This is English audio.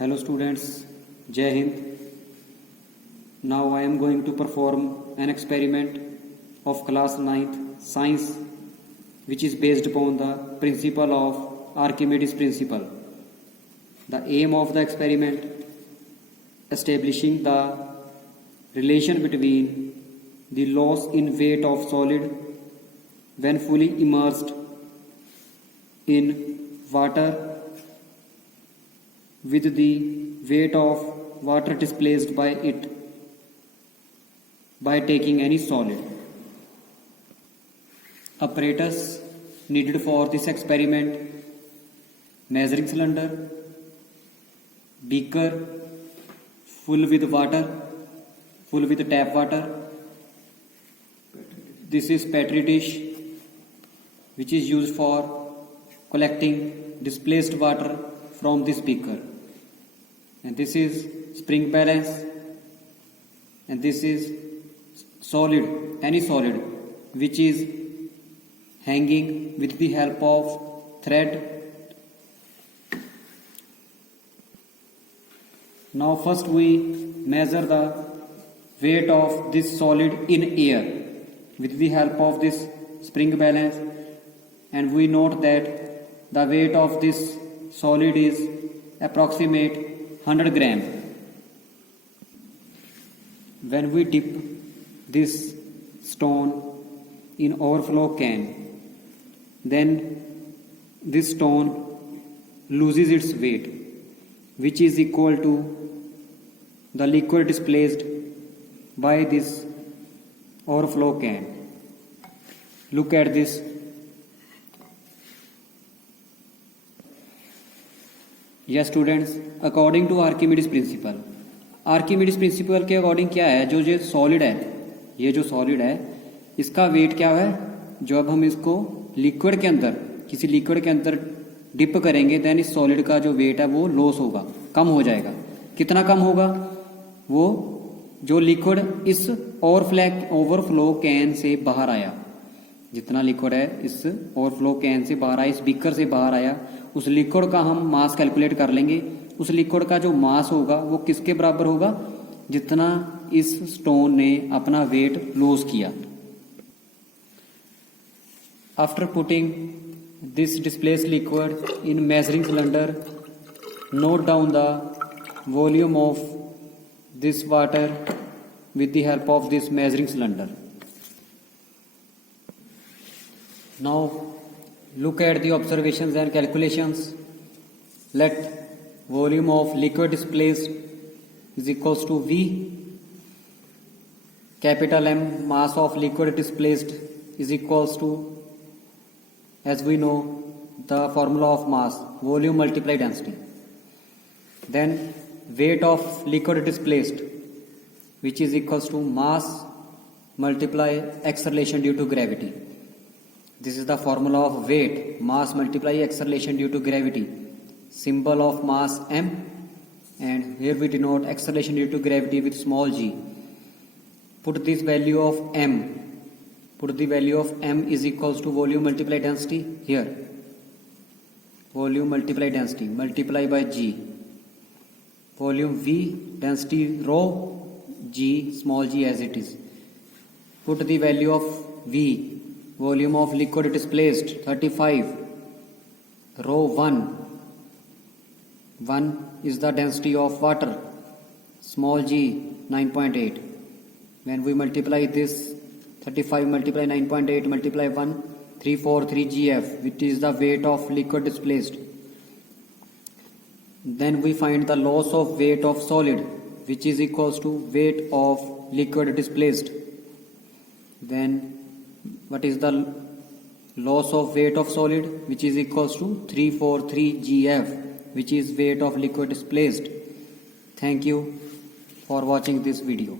Hello students, Jai Hind. Now I am going to perform an experiment of class 9th science, which is based upon the principle of Archimedes principle. The aim of the experiment: establishing the relation between the loss in weight of solid when fully immersed in water with the weight of water displaced by it by taking any solid. Apparatus needed for this experiment: measuring cylinder, beaker full with water, full with tap water. This is petri dish which is used for collecting displaced water from this beaker, and this is spring balance, and this is solid, any solid which is hanging with the help of thread. Now first we measure the weight of this solid in air with the help of this spring balance, and we note that the weight of this solid is approximate 100 gram. When we dip this stone in overflow can, then this stone loses its weight, which is equal to the liquid displaced by this overflow can. Look at this. Yes students, according to Archimedes principle, Archimedes principle के according क्या है, जो ये solid है, ये जो solid है इसका वेट क्या है, जो अब हम इसको लिक्विड के अंदर, किसी लिक्विड के अंदर डिप करेंगे, देन इस सॉलिड का जो वेट है वो लॉस होगा, कम हो जाएगा. कितना कम होगा? वो जो लिक्विड इस ओवरफ्लो कैन से बाहर आया, जितना लिक्विड है इस ओवरफ्लो कैन से बाहर आया, इस बीकर से बाहर आया, उस लिक्विड का हम मास कैलकुलेट कर लेंगे. उस लिक्विड का जो मास होगा वो किसके बराबर होगा? जितना इस स्टोन ने अपना वेट लॉस किया. After putting this displaced liquid in measuring cylinder, note down the volume of this water with the help of this measuring cylinder. Now look at the observations and calculations. Let volume of liquid displaced is equals to V. Capital M, mass of liquid displaced, is equals to, as we know, the formula of mass, volume multiply density. Then weight of liquid displaced, which is equals to mass multiply acceleration due to gravity. This is the formula of weight, mass multiply acceleration due to gravity. Symbol of mass m, and here we denote acceleration due to gravity with small g. Put this value of m, put the value of m is equals to volume multiply density here. Volume multiply density, multiply by g. Volume V, density rho, g, small g as it is. Put the value of V, volume of liquid displaced 35, rho 1 is the density of water, small g 9.8. When we multiply this 35 multiply 9.8 multiply 1, 343 gf, which is the weight of liquid displaced. Then we find the loss of weight of solid, which is equals to weight of liquid displaced. Then what is the loss of weight of solid, which is equals to 343 gf, which is weight of liquid displaced. Thank you for watching this video.